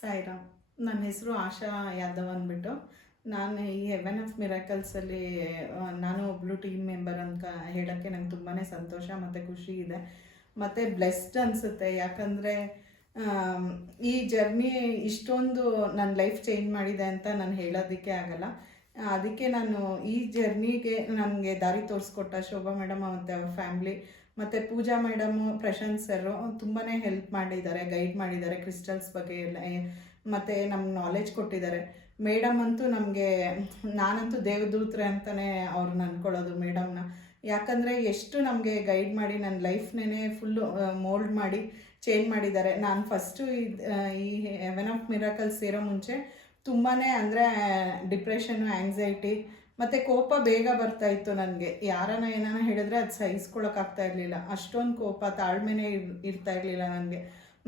ಸಾಯಿರಾಮ್. ನನ್ನ ಹೆಸರು ಆಶಾ ಯಾದವ್ ಅಂದ್ಬಿಟ್ಟು. ನಾನು ಈ ಹೆವೆನ್ ಆಫ್ ಮಿರಾಕಲ್ಸಲ್ಲಿ ನಾನು ಒಬ್ಬಳು ಟೀಮ್ ಮೆಂಬರ್ ಅಂತ ಹೇಳೋಕ್ಕೆ ನಂಗೆ ತುಂಬಾ ಸಂತೋಷ ಮತ್ತು ಖುಷಿ ಇದೆ ಮತ್ತು ಬ್ಲೆಸ್ಡ್ ಅನಿಸುತ್ತೆ. ಯಾಕಂದರೆ ಈ ಜರ್ನಿ ಇಷ್ಟೊಂದು ನನ್ನ ಲೈಫ್ ಚೇಂಜ್ ಮಾಡಿದೆ ಅಂತ ನಾನು ಹೇಳೋದಕ್ಕೆ ಆಗಲ್ಲ. ಅದಕ್ಕೆ ನಾನು ಈ ಜರ್ನಿಗೆ ನನಗೆ ದಾರಿ ತೋರಿಸ್ಕೊಟ್ಟ ಶೋಭಾ ಮೇಡಮ್ ಮತ್ತು ಅವ್ರ ಫ್ಯಾಮ್ಲಿ ಮತ್ತು ಪೂಜಾ ಮೇಡಮು, ಪ್ರಶಾಂತ್ ಸರು ತುಂಬಾ ಹೆಲ್ಪ್ ಮಾಡಿದ್ದಾರೆ, ಗೈಡ್ ಮಾಡಿದ್ದಾರೆ ಕ್ರಿಸ್ಟಲ್ಸ್ ಬಗ್ಗೆ ಎಲ್ಲ, ಮತ್ತು ನಮ್ಗೆ ನಾಲೆಜ್ ಕೊಟ್ಟಿದ್ದಾರೆ. ಮೇಡಮ್ ಅಂತೂ ನಮಗೆ, ನಾನಂತೂ ದೇವದೂತ್ರೆ ಅಂತಲೇ ಅವ್ರನ್ನ ಅಂದ್ಕೊಳ್ಳೋದು ಮೇಡಮ್ನ. ಯಾಕಂದರೆ ಎಷ್ಟು ನಮಗೆ ಗೈಡ್ ಮಾಡಿ ನನ್ನ ಲೈಫ್ನೇ ಫುಲ್ಲು ಮೋಲ್ಡ್ ಮಾಡಿ ಚೇಂಜ್ ಮಾಡಿದ್ದಾರೆ. ನಾನು ಫಸ್ಟು ಈ ಹೆವೆನ್ ಆಫ್ ಮಿರಾಕಲ್ಸ್ ಸೇರೋ ಮುಂಚೆ ತುಂಬಾ ಅಂದರೆ ಡಿಪ್ರೆಷನ್ನು, ಆ್ಯಂಗ್ಸೈಟಿ ಮತ್ತು ಕೋಪ ಬೇಗ ಬರ್ತಾಯಿತ್ತು ನನಗೆ. ಯಾರನ್ನ ಏನಾನ ಹೇಳಿದ್ರೆ ಅದು ಸಹಿಸ್ಕೊಳಕ್ಕಾಗ್ತಾ ಇರಲಿಲ್ಲ. ಅಷ್ಟೊಂದು ಕೋಪ, ತಾಳ್ಮೆನೇ ಇರ್ತಾ ಇರಲಿಲ್ಲ ನನಗೆ.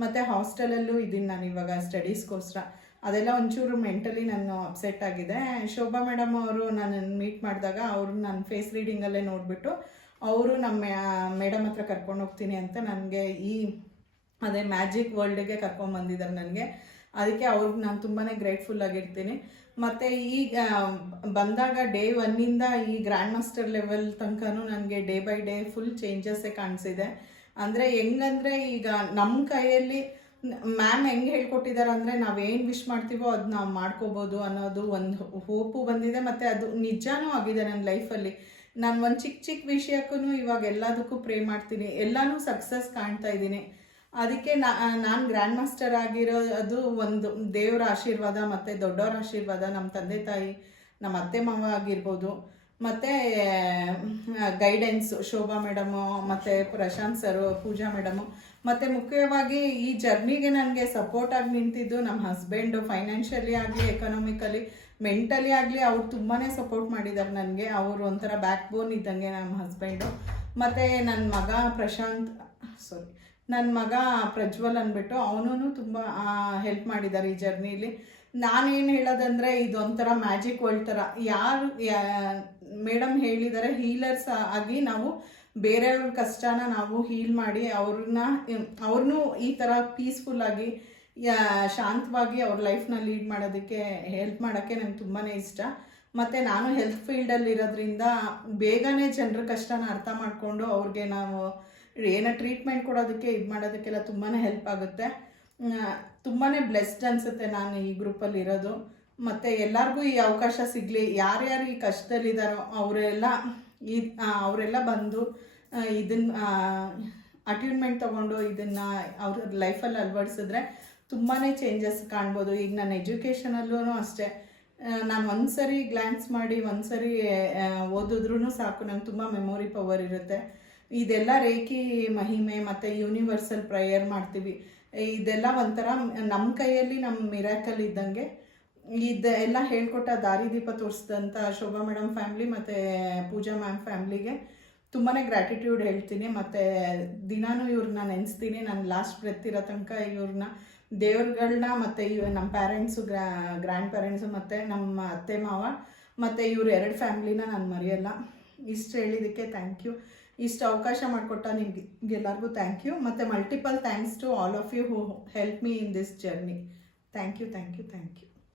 ಮತ್ತು ಹಾಸ್ಟೆಲಲ್ಲೂ ಇದ್ದೀನಿ ನಾನು ಇವಾಗ ಸ್ಟಡೀಸ್ಗೋಸ್ಕರ. ಅದೆಲ್ಲ ಒಂಚೂರು ಮೆಂಟಲಿ ನಾನು ಅಪ್ಸೆಟ್ ಆಗಿದೆ. ಶೋಭಾ ಮೇಡಮ್ ಅವರು ನನ್ನನ್ನು ಮೀಟ್ ಮಾಡಿದಾಗ ಅವರು ನನ್ನ ಫೇಸ್ ರೀಡಿಂಗಲ್ಲೇ ನೋಡಿಬಿಟ್ಟು ಅವರು ನಮ್ಮ ಮೇಡಮ್ ಹತ್ರ ಕರ್ಕೊಂಡು ಹೋಗ್ತೀನಿ ಅಂತ ನನಗೆ ಅದೇ ಮ್ಯಾಜಿಕ್ ವರ್ಲ್ಡಿಗೆ ಕರ್ಕೊಂಡ್ಬಂದಿದ್ದಾರೆ ನನಗೆ. ಅದಕ್ಕೆ ಅವ್ರಿಗೆ ನಾನು ತುಂಬಾ ಗ್ರೇಟ್ಫುಲ್ ಆಗಿರ್ತೀನಿ. ಮತ್ತು ಈಗ ಬಂದಾಗ ಡೇ 1ಇಂದ ಈ ಗ್ರ್ಯಾಂಡ್ ಮಾಸ್ಟರ್ ಲೆವೆಲ್ ತನಕನೂ ನನಗೆ ಡೇ ಬೈ ಡೇ ಫುಲ್ ಚೇಂಜಸ್ಸೇ ಕಾಣಿಸಿದೆ. ಅಂದರೆ ಹೆಂಗಂದರೆ ಈಗ ನಮ್ಮ ಕೈಯಲ್ಲಿ ಮ್ಯಾಮ್ ಹೆಂಗೆ ಹೇಳ್ಕೊಟ್ಟಿದ್ದಾರೆ ಅಂದರೆ ನಾವೇನು ವಿಶ್ ಮಾಡ್ತೀವೋ ಅದು ನಾವು ಮಾಡ್ಕೋಬೋದು ಅನ್ನೋದು ಒಂದು ಹೋಪು ಬಂದಿದೆ. ಮತ್ತು ಅದು ನಿಜಾನೂ ಆಗಿದೆ ನನ್ನ ಲೈಫಲ್ಲಿ. ನಾನು ಒಂದು ಚಿಕ್ಕ ವಿಷಯಕ್ಕೂ ಇವಾಗ ಎಲ್ಲದಕ್ಕೂ ಪ್ರೇ ಮಾಡ್ತೀನಿ, ಎಲ್ಲನೂ ಸಕ್ಸಸ್ ಕಾಣ್ತಾ ಇದ್ದೀನಿ. ಅದಕ್ಕೆ ನಾನು ಗ್ರ್ಯಾಂಡ್ ಮಾಸ್ಟರ್ ಆಗಿರೋದು ಒಂದು ದೇವರ ಆಶೀರ್ವಾದ ಮತ್ತು ದೊಡ್ಡವರ ಆಶೀರ್ವಾದ, ನಮ್ಮ ತಂದೆ ತಾಯಿ, ನಮ್ಮ ಅತ್ತೆ ಮಾವ ಆಗಿರ್ಬೋದು, ಮತ್ತು ಗೈಡೆನ್ಸು ಶೋಭಾ ಮೇಡಮು ಮತ್ತು ಪ್ರಶಾಂತ್ ಸರು, ಪೂಜಾ ಮೇಡಮು, ಮತ್ತು ಮುಖ್ಯವಾಗಿ ಈ ಜರ್ನಿಗೆ ನನಗೆ ಸಪೋರ್ಟಾಗಿ ನಿಂತಿದ್ದು ನಮ್ಮ ಹಸ್ಬೆಂಡು. ಫೈನಾನ್ಷಿಯಲಿ ಆಗಲಿ, ಎಕನಾಮಿಕಲಿ, ಮೆಂಟಲಿ ಆಗಲಿ ಅವ್ರು ತುಂಬಾ ಸಪೋರ್ಟ್ ಮಾಡಿದ್ದಾರೆ ನನಗೆ. ಅವರು ಒಂಥರ ಬ್ಯಾಕ್ ಬೋನ್ ಇದ್ದಂಗೆ ನಮ್ಮ ಹಸ್ಬೆಂಡು. ಮತ್ತು ನನ್ನ ಮಗ ಪ್ರಜ್ವಲ್ ಅಂದ್ಬಿಟ್ಟು ಅವನೂ ತುಂಬ ಹೆಲ್ಪ್ ಮಾಡಿದ್ದಾರೆ ಈ ಜರ್ನಿಲಿ. ನಾನೇನು ಹೇಳೋದಂದರೆ ಇದೊಂಥರ ಮ್ಯಾಜಿಕ್ ವರ್ಲ್ಡ್ ಥರ. ಯಾರು ಮೇಡಮ್ ಹೇಳಿದ್ದಾರೆ, ಹೀಲರ್ಸ್ ಆಗಿ ನಾವು ಬೇರೆಯವ್ರ ಕಷ್ಟನ ನಾವು ಹೀಲ್ ಮಾಡಿ ಅವ್ರನ್ನೂ ಈ ಥರ ಪೀಸ್ಫುಲ್ಲಾಗಿ ಶಾಂತವಾಗಿ ಅವ್ರ ಲೈಫ್ನ ಲೀಡ್ ಮಾಡೋದಕ್ಕೆ ಹೆಲ್ಪ್ ಮಾಡೋಕ್ಕೆ ನಂಗೆ ತುಂಬಾ ಇಷ್ಟ. ಮತ್ತು ನಾನು ಹೆಲ್ತ್ ಫೀಲ್ಡಲ್ಲಿರೋದ್ರಿಂದ ಬೇಗನೆ ಜನರ ಕಷ್ಟನ ಅರ್ಥ ಮಾಡಿಕೊಂಡು ಅವ್ರಿಗೆ ನಾವು ಏನೋ ಟ್ರೀಟ್ಮೆಂಟ್ ಕೊಡೋದಕ್ಕೆ ಮಾಡೋದಕ್ಕೆಲ್ಲ ತುಂಬಾ ಹೆಲ್ಪ್ ಆಗುತ್ತೆ. ತುಂಬಾ ಬ್ಲೆಸ್ಡ್ ಅನಿಸುತ್ತೆ ನಾನು ಈ ಗ್ರೂಪಲ್ಲಿ ಇರೋದು. ಮತ್ತು ಎಲ್ಲರಿಗೂ ಈ ಅವಕಾಶ ಸಿಗಲಿ, ಯಾರ್ಯಾರು ಈ ಕಷ್ಟದಲ್ಲಿದ್ದಾರೋ ಅವರೆಲ್ಲ ಬಂದು ಇದನ್ನು ಅಟ್ಯೂನ್ಮೆಂಟ್ ತೊಗೊಂಡು ಇದನ್ನು ಅವ್ರ ಲೈಫಲ್ಲಿ ಅಳವಡಿಸಿದ್ರೆ ತುಂಬಾ ಚೇಂಜಸ್ ಕಾಣ್ಬೋದು. ಈಗ ನನ್ನ ಎಜುಕೇಷನಲ್ಲೂ ಅಷ್ಟೇ, ನಾನು ಒಂದು ಸರಿ ಗ್ಲ್ಯಾನ್ಸ್ ಮಾಡಿ ಒಂದು ಸರಿ ಓದಿದ್ರೂ ಸಾಕು, ನಂಗೆ ತುಂಬ ಮೆಮೊರಿ ಪವರ್ ಇರುತ್ತೆ. ಇದೆಲ್ಲ ರೇಖಿ ಮಹಿಮೆ ಮತ್ತು ಯೂನಿವರ್ಸಲ್ ಪ್ರೇಯರ್ ಮಾಡ್ತೀವಿ. ಇದೆಲ್ಲ ಒಂಥರ ನಮ್ಮ ಕೈಯಲ್ಲಿ ನಮ್ಮ ಮಿರಾಕಲ್ ಇದ್ದಂಗೆ. ಇದೆಲ್ಲ ಹೇಳ್ಕೊಟ್ಟ ದಾರಿದೀಪ ತೋರಿಸಿದಂಥ ಶೋಭಾ ಮೇಡಮ್ ಫ್ಯಾಮ್ಲಿ ಮತ್ತು ಪೂಜಾ ಮ್ಯಾಮ್ ಫ್ಯಾಮ್ಲಿಗೆ ತುಂಬಾ ಗ್ರ್ಯಾಟಿಟ್ಯೂಡ್ ಹೇಳ್ತೀನಿ. ಮತ್ತು ದಿನಾನೂ ಇವ್ರನ್ನ ನೆನೆಸ್ತೀನಿ. ನಾನು ಲಾಸ್ಟ್ ಬ್ರೆತ್ ಇರೋ ತನಕ ಇವ್ರನ್ನ, ದೇವ್ರುಗಳನ್ನ, ಮತ್ತು ನಮ್ಮ ಪ್ಯಾರೆಂಟ್ಸು, ಗ್ರ್ಯಾಂಡ್ ಪೇರೆಂಟ್ಸು ಮತ್ತು ನಮ್ಮ ಅತ್ತೆ ಮಾವ ಮತ್ತು ಇವ್ರ 2 ಫ್ಯಾಮ್ಲಿನ ನಾನು ಮರೆಯಲ್ಲ. ಇಷ್ಟು ಹೇಳಿದ್ದಕ್ಕೆ ಥ್ಯಾಂಕ್ ಯು. ಇಷ್ಟು ಅವಕಾಶ ಮಾಡಿಕೊಟ್ಟ ನಿಮಗೆಲ್ಲರಿಗೂ ಥ್ಯಾಂಕ್ ಯು. ಮತ್ತು multiple thanks to all of you who help me in this journey. Thank you.